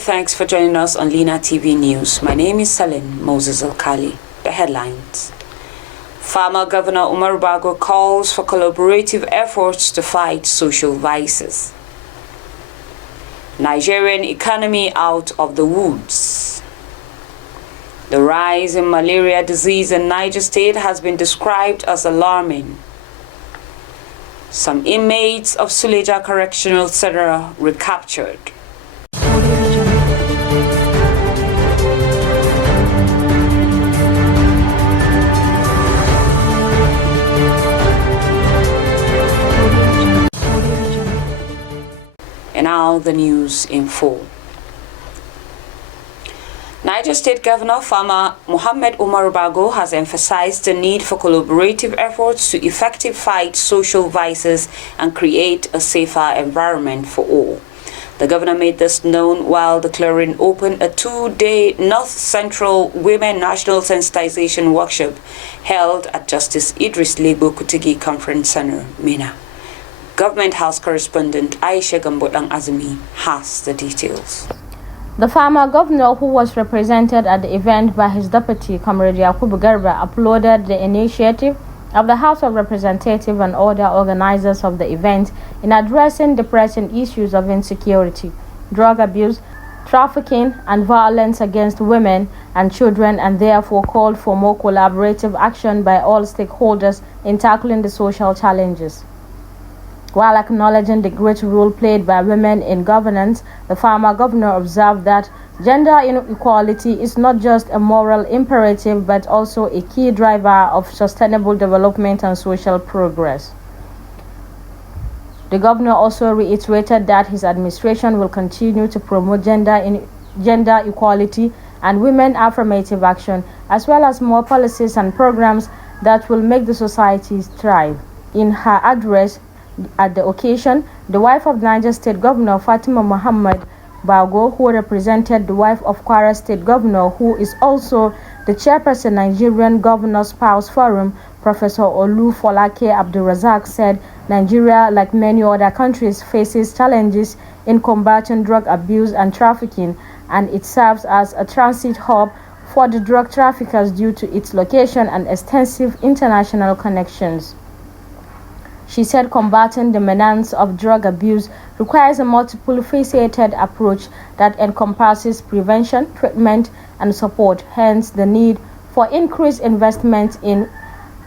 thanks for joining us on Lina TV News. My name is Salim Moses Alkali. The headlines. Former Governor UMAR BAGO calls for collaborative efforts to fight social vices. Nigerian economy out of the woods. The rise in malaria disease in Niger State has been described as alarming. Some inmates of SULEJA Correctional Center recaptured. And now the news in full. Niger State Governor Farmer Mohammed Umar Bago has emphasized the need for collaborative efforts to effectively fight social vices and create a safer environment for all. The governor made this known while declaring open a two-day North Central Women National Sensitization Workshop held at Justice Idris Lebo Kutigi Conference Center, Mina. Government House correspondent Aisha Gambodang Azumi has the details. The former governor, who was represented at the event by his deputy, Comrade Yakubu Garba, uploaded the initiative of the House of Representatives and other organizers of the event in addressing the pressing issues of insecurity, drug abuse, trafficking, and violence against women and children, and therefore called for more collaborative action by all stakeholders in tackling the social challenges. While acknowledging the great role played by women in governance, the former governor observed that gender inequality is not just a moral imperative but also a key driver of sustainable development and social progress. The governor also reiterated that his administration will continue to promote gender equality and women affirmative action, as well as more policies and programs that will make the society thrive. In her address at the occasion, the wife of Niger State Governor Fatima Muhammad Bago, who represented the wife of Kwara State Governor, who is also the chairperson Nigerian Governor Spouse Forum, Professor Olu Folake Abdulrazak, said Nigeria, like many other countries, faces challenges in combating drug abuse and trafficking, and it serves as a transit hub for the drug traffickers due to its location and extensive international connections. She said combating the menace of drug abuse requires a multiple-faceted approach that encompasses prevention, treatment, and support, hence the need for increased investment in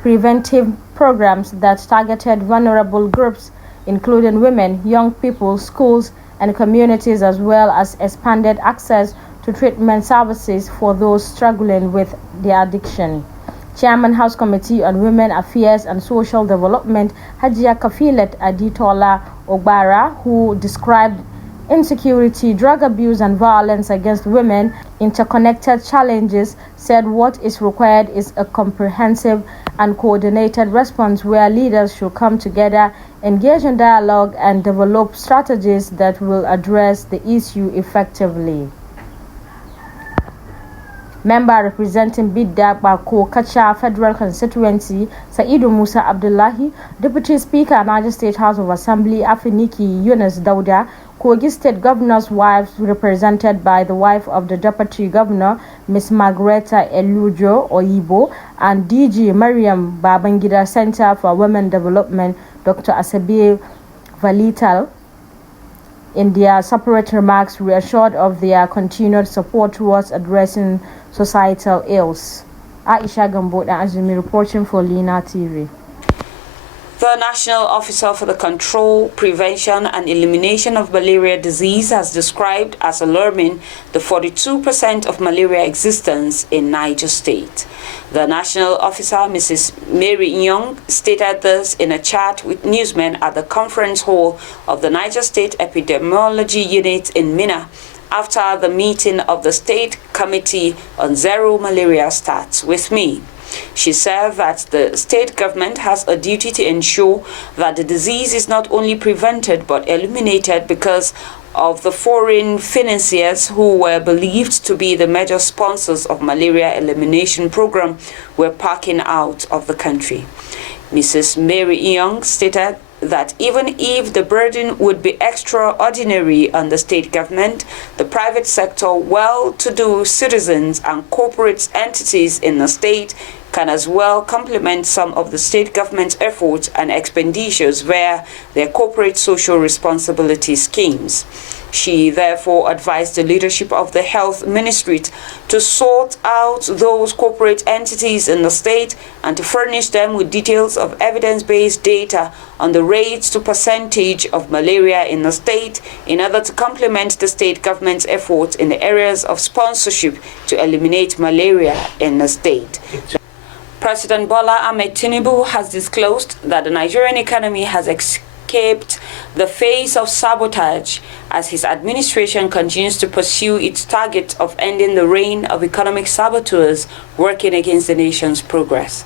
preventive programs that targeted vulnerable groups, including women, young people, schools, and communities, as well as expanded access to treatment services for those struggling with their addiction. Chairman House Committee on Women Affairs and Social Development, Hajia Kafilet Aditola Ogbara, who described insecurity, drug abuse, and violence against women interconnected challenges, said what is required is a comprehensive and coordinated response where leaders should come together, engage in dialogue, and develop strategies that will address the issue effectively. Member representing Bidda Bako Kacha Federal Constituency, Saidu Musa Abdullahi, Deputy Speaker, Niger State House of Assembly, Afiniki Yunus Dauda, Kogi State Governor's wives, represented by the wife of the Deputy Governor, Ms. Margareta Elujo Oyibo, and DG Mariam Babangida Center for Women Development, Dr. Asabi Valital, in their separate remarks, reassured of their continued support towards addressing societal ills. Aisha Gambodang Azumi reporting for Lina TV. The National Officer for the Control, Prevention and Elimination of Malaria Disease has described as alarming the 42% of malaria existence in Niger State. The National Officer, Mrs. Mary Young, stated this in a chat with newsmen at the conference hall of the Niger State Epidemiology Unit in Mina after the meeting of the State Committee on Zero Malaria Starts With Me. She said that the state government has a duty to ensure that the disease is not only prevented but eliminated because of the foreign financiers who were believed to be the major sponsors of malaria elimination program were packing out of the country. Mrs. Mary Young stated that even if the burden would be extraordinary on the state government, the private sector, well-to-do citizens and corporate entities in the state can as well complement some of the state government's efforts and expenditures via their corporate social responsibility schemes. She therefore advised the leadership of the Health Ministry to sort out those corporate entities in the state and to furnish them with details of evidence-based data on the rates to percentage of malaria in the state in order to complement the state government's efforts in the areas of sponsorship to eliminate malaria in the state. President Bola Ahmed Tinubu has disclosed that the Nigerian economy has escaped the face of sabotage as his administration continues to pursue its target of ending the reign of economic saboteurs working against the nation's progress.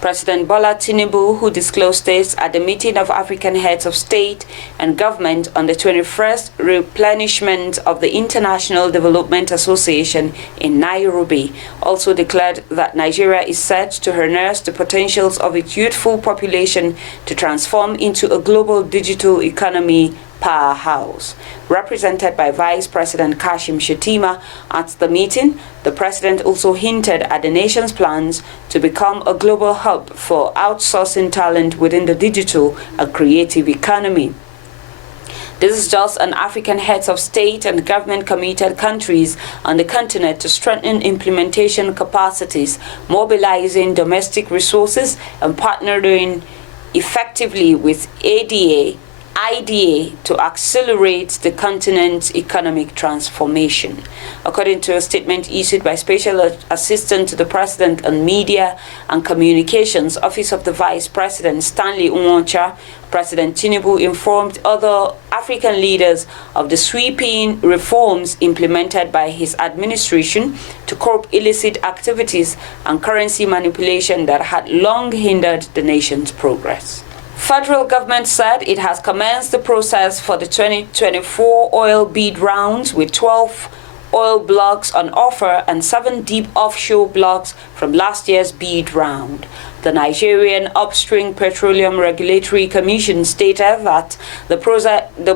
President Bola Tinubu, who disclosed this at the meeting of African heads of state and government on the 21st replenishment of the International Development Association in Nairobi, also declared that Nigeria is set to harness the potentials of its youthful population to transform into a global digital economy powerhouse. Represented by Vice President Kashim Shettima at the meeting, the president also hinted at the nation's plans to become a global hub for outsourcing talent within the digital and creative economy. This is just an African heads of state and government committed countries on the continent to strengthen implementation capacities, mobilizing domestic resources and partnering effectively with IDA to accelerate the continent's economic transformation. According to a statement issued by Special Assistant to the President on Media and Communications, Office of the Vice President Stanley Nwocha, President Tinubu informed other African leaders of the sweeping reforms implemented by his administration to curb illicit activities and currency manipulation that had long hindered the nation's progress. Federal government said it has commenced the process for the 2024 oil bid rounds with 12 oil blocks on offer and 7 deep offshore blocks from last year's bid round. The Nigerian Upstream Petroleum Regulatory Commission stated that the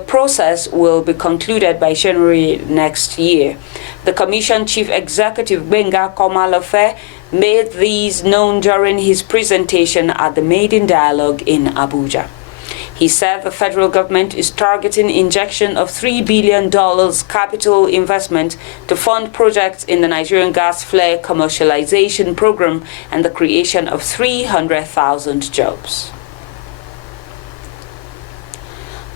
process will be concluded by January next year. The Commission Chief Executive Benga Komalofe made these known during his presentation at the Maiden Dialogue in Abuja. He said the federal government is targeting injection of $3 billion capital investment to fund projects in the Nigerian gas flare commercialization program and the creation of 300,000 jobs.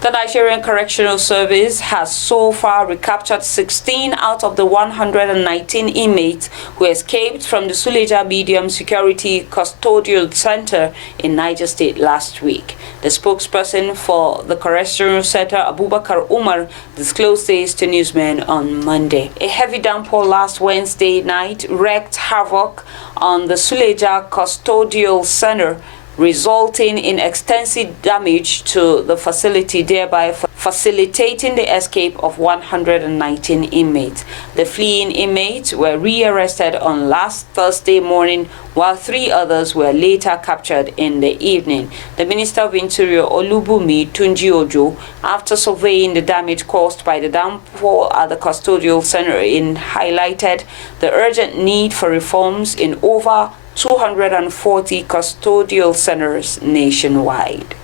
The Nigerian Correctional Service has so far recaptured 16 out of the 119 inmates who escaped from the SULEJA Medium Security Custodial Center in Niger State last week. The spokesperson for the Correctional Center, Abubakar Umar, disclosed this to newsmen on Monday. A heavy downpour last Wednesday night wreaked havoc on the SULEJA Custodial Center, resulting in extensive damage to the facility, thereby facilitating the escape of 119 inmates. The fleeing inmates were rearrested on last Thursday morning, while 3 others were later captured in the evening. The Minister of Interior, Olubumi Tunji-Ojo, after surveying the damage caused by the downpour at the custodial center, highlighted the urgent need for reforms in over 240 custodial centers nationwide.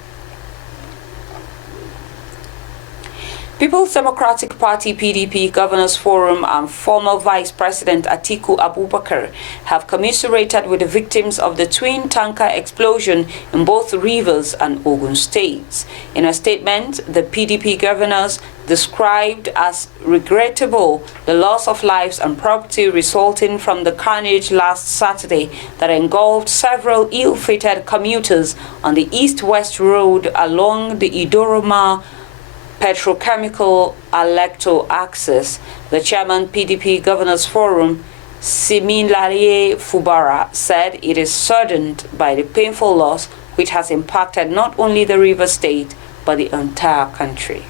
People's Democratic Party (PDP) Governors Forum and former Vice President Atiku Abubakar have commiserated with the victims of the twin tanker explosion in both Rivers and Ogun states. In a statement, the PDP governors described as regrettable the loss of lives and property resulting from the carnage last Saturday that engulfed several ill-fated commuters on the east-west road along the Idoroma petrochemical Alecto axis. The chairman PDP Governors Forum, Siminlaye Fubara, said it is saddened by the painful loss which has impacted not only the River State but the entire country.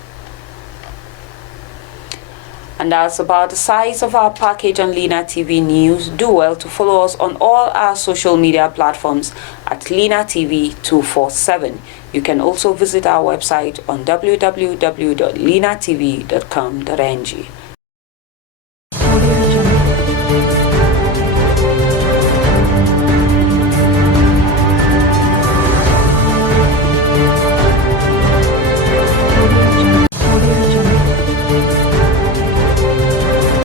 And that's about the size of our package on Lina TV News. Do well to follow us on all our social media platforms at Lina TV 247. You can also visit our website on www.linatv.com.ng.